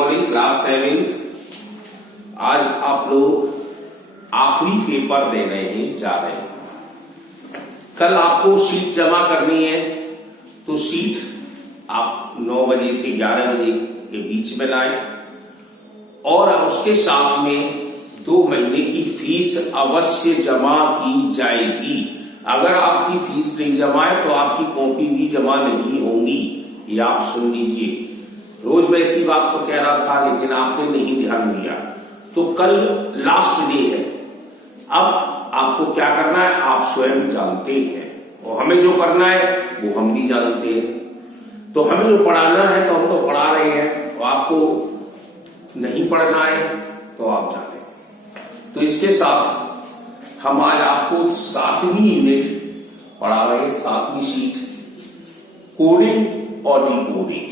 Morning class 7। आज आप लोग आखिरी पेपर देने जा रहे हैं। कल आपको शीट जमा करनी है, तो शीट आप 9 बजे से 11 बजे के बीच में लाएं और उसके साथ में 2 महीने की फीस अवश्य जमा की जाएगी। अगर आपकी फीस नहीं जमा है तो आपकी कॉपी भी जमा नहीं होगी, ये आप सुन लीजिए। रोज मैं इसी बात को कह रहा था, लेकिन आपने नहीं ध्यान दिया। तो कल लास्ट डे है। अब आपको क्या करना है आप स्वयं जानते हैं, और हमें जो करना है वो हम भी जानते हैं। तो हमें जो पढ़ाना है तो हम तो पढ़ा रहे हैं, तो आपको नहीं पढ़ना है तो आप जाने। तो इसके साथ हम आज आपको 7वीं यूनिट पढ़ा रहे हैं, 7वीं शीट, कोडिंग और डिकोडिंग।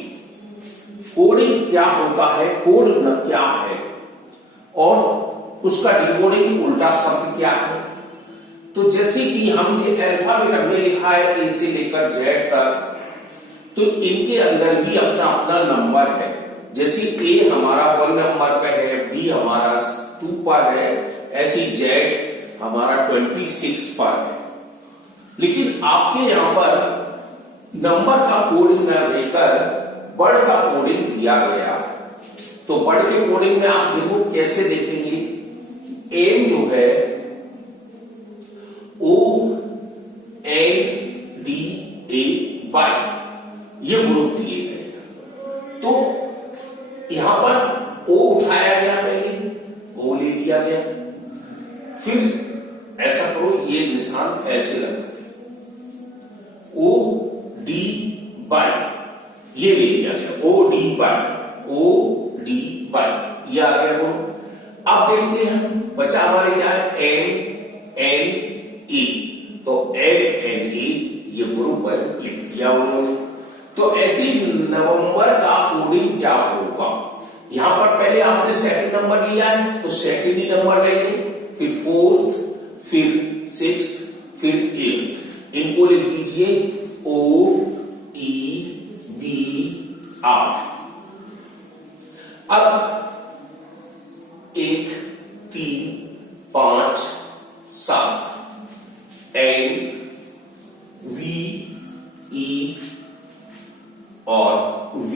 कोडिंग क्या होता है, कोड क्या है, और उसका डिकोडिंग उल्टा शब्द क्या है। तो जैसे कि हमने अल्फाबेट में लिखा है ए से लेकर जेड तक, तो इनके अंदर भी अपना अपना नंबर है। जैसे ए हमारा 1 नंबर पे है, बी हमारा 2 पर है, ऐसी जेड हमारा 26 पर है। लेकिन आपके यहां पर नंबर का कोडिंग न देकर वर्ड का कोडिंग दिया गया है। तो वर्ड के कोडिंग में आप देखो कैसे देखेंगे। एम जो है O N D A Y, ये ग्रुप दिए गए। तो यहां पर O उठाया गया, पहले O ले लिया गया, फिर ऐसा करो ये निशान ऐसे लगते O D Y, ये ले लिया गया O D Y, ये आ गया बोलो। अब देखते हैं बचा हमारे क्या है, N N E, तो N N E ये ग्रुप पर लिख दिया उन्होंने। तो ऐसी नवंबर का कोडिंग क्या होगा, यहां पर पहले आपने सेकंड नंबर लिया है तो सेकंड ही नंबर लेंगे, फिर 4th, फिर 6th, फिर 8th। इनको लिख दीजिए O E B R। अब 1 3 5 7 N V E और V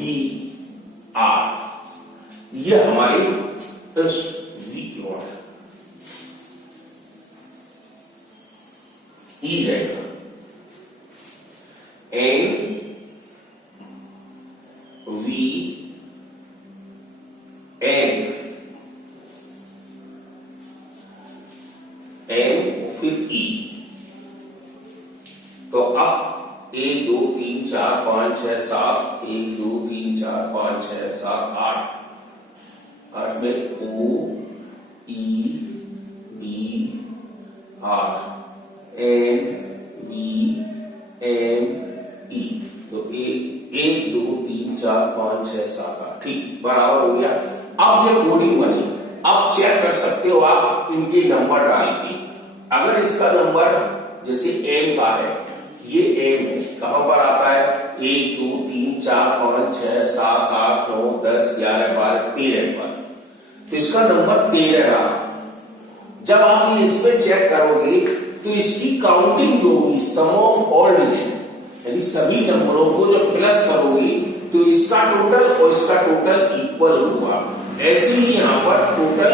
R, ये हमारे इस V की ओर E रहेगा। N V N फिर E। तो अब 1 2 3 4 5 6 7, 1 2 3 4 5 6 7 8 में O E B R N V N E। तो 1 2 3 4 5 6 7 8, ठीक बराबर हो गया। अब ये कोडिंग बनी। अब चेक कर सकते हो आप इनके नंबर डाल के। अगर इसका नंबर जैसे एम का है, ये एम है, कहां पर आता है 1 2 3 4 5 6 7 8 9 10 11 12 13 पर, तो इसका नंबर 13 रहा। जब आप ये इसमें चेक करोगे तो इसकी काउंटिंग जो होगी, सम ऑफ ऑल डिजिट, यानी सभी नंबरों को जब प्लस करोगे तो इसका टोटल और इसका टोटल इक्वल होगा। ऐसे ही यहां पर टोटल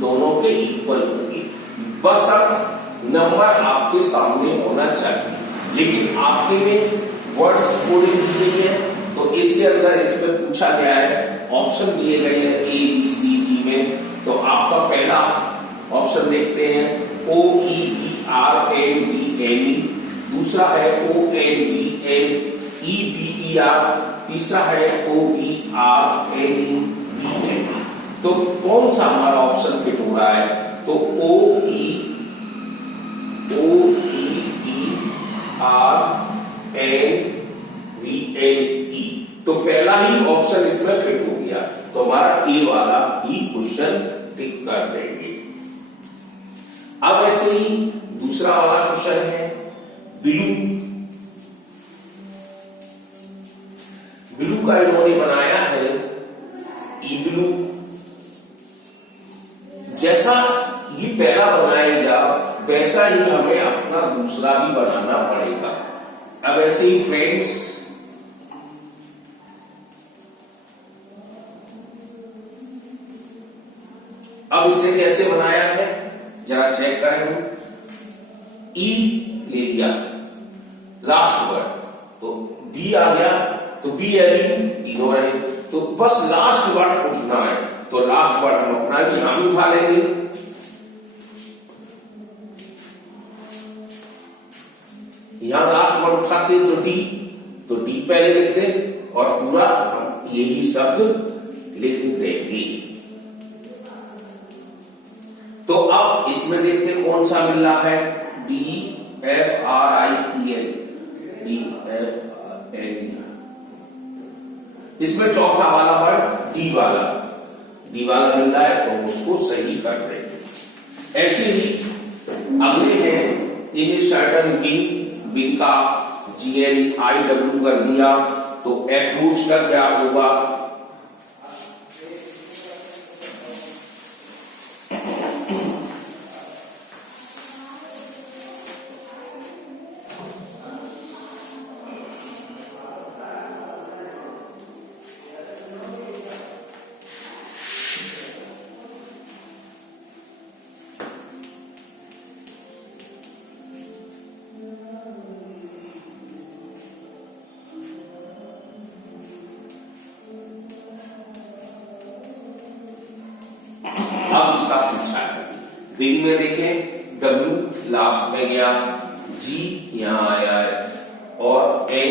दोनों के इक्वल होगी, बस अब नंबर आपके सामने होना चाहिए। लेकिन आपके में वर्ड्स कोडिंग दी गई है, तो इसके अंदर इसमें पूछा गया है, ऑप्शन दिए गए हैं A B C D में। तो आपका पहला ऑप्शन देखते हैं O E B R N D N E, दूसरा है O N B N E B E R, तीसरा है O B R N E B N। तो कौन सा हमारा ऑप्शन फिट हो रहा है, तो O E R N V N E, तो पहला ही ऑप्शन इसमें फिट हो गया। तो हमारा ए वाला ही क्वेश्चन टिक कर देंगे। अब ऐसे ही दूसरा वाला क्वेश्चन है ब्लू। ब्लू का इन्होंने बनाया है ई ब्लू। जैसा ये पहला बनाएगा वैसा ही हमें अपना दूसरा भी बनाना पड़ेगा। अब ऐसे ही फ्रेंड्स, अब इसने कैसे बनाया है जरा चेक करें हम। ई ले लिया लास्ट वर्ड, तो बी आ गया, तो बी एल तीनों रहे, तो बस लास्ट वर्ड उठना है, तो लास्ट वर्ड हम अपना भी हम उठा लेंगे। यहां लास्ट वर्ड उठाते तो डी पहले लिखते और पूरा हम यही शब्द लिख देंगे। तो अब इसमें देखते कौन सा मिल रहा है, डी एफ आर आई E L, D F L. इसमें चौथा वाला वर्ड डी वाला मिल रहा है, तो उसको सही कर देंगे। ऐसे ही अगले हैं इंग्लिश सर्टन बिन का GNIW कर दिया, तो अप्रोच का क्या होगा, अब इसका पूछा है। बिग में देखें W लास्ट में गया, G यहां आया है और N,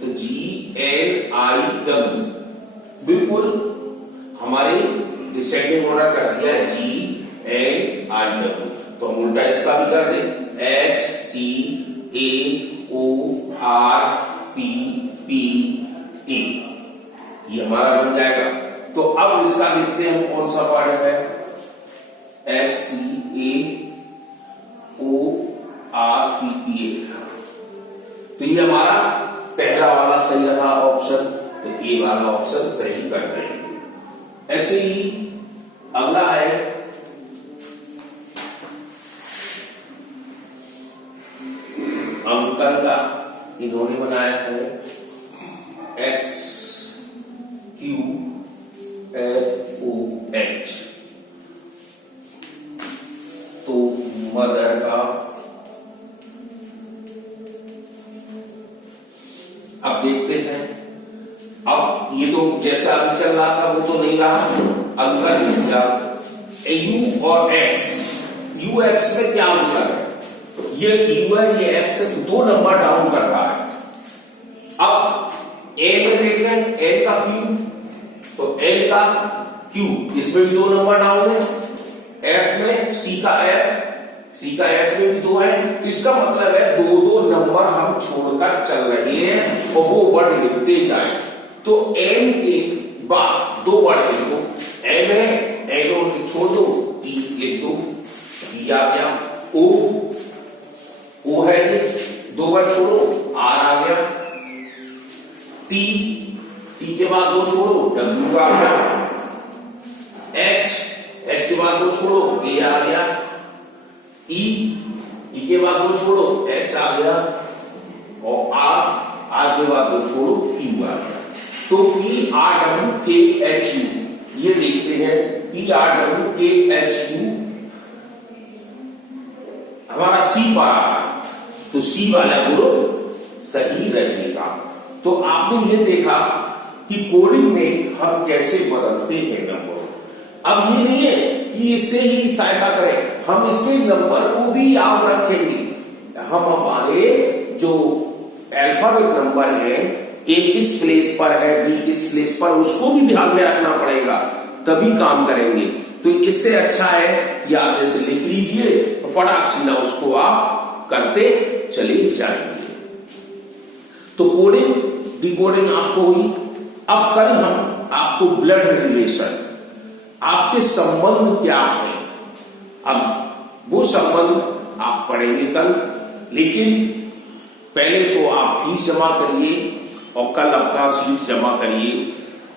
तो GNIW बिल्कुल हमारे डिसेंडिंग ऑर्डर कर दिया है, GNIW। तो हम उल्टा इसका भी कर दें, HCAORPPA, ये हमारा बन जाएगा। तो अब इसका देखते हैं हम कौन सा वर्ड है, HCAORPPA। तो ये हमारा पहला वाला सही रहा ऑप्शन, तो ये वाला ऑप्शन सही कर रहे हैं। ऐसे ही अगला है अंकल का, इन्होंने बनाया है XQFOH, तो मदर का। अब देखते हैं, अब ये तो जैसा अभी चल रहा था वो तो नहीं रहा, अंकल लिखा U और X, UX में क्या होता है, ये U है ये X है, तो 2 नंबर डाउन कर रहा है। अब A में देख रहे हैं L का Q, तो L का Q, इसमें भी 2 नंबर डाउन है। F में C का F में भी 2 है, तो इसका मतलब है 2-2 नंबर हम छोड़कर चल रहे हैं और वो वर्ड लिखते जाए। तो N के बाद 2 वर्ड लिखो, M है L छोड़ दो, E लिख दो, E आ गया, O है ये 2 वर्ड छोड़ो, R आ गया, T के बाद 2 छोड़ो, W आ गया, H के बाद 2 छोड़ो, K आ गया, E के बाद 2 छोड़ो, H आ गया, और R के बाद 2 छोड़ो, Q आ गया। तो PRWKHU, ये देखते हैं PRWKHU हमारा C पर आ रहा है, तो C वाला ग्रुप सही रहेगा। तो आपने ये देखा कि कोडिंग में हम कैसे बदलते हैं नंबर। अब ये नहीं है कि इससे ही सहायता करें, हम इसके नंबर को भी याद रखेंगे। हम हमारे जो अल्फाबेट नंबर है, A किस प्लेस पर है, B किस प्लेस पर, उसको भी ध्यान में रखना पड़ेगा, तभी काम करेंगे। तो इससे अच्छा है कि आप ऐसे लिख लीजिए, फटाक सीधा उसको आप करते चले जाएंगे। तो कोडिंग डिकोडिंग आपको हुई। अब कल हम आपको ब्लड रिलेशन, आपके संबंध क्या है, अब वो संबंध आप पढ़ेंगे कल। लेकिन पहले तो आप फीस जमा करिए और कल अपना सीट जमा करिए,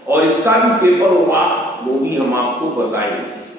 और इसका भी पेपर होगा भी हम आपको बताएंगे।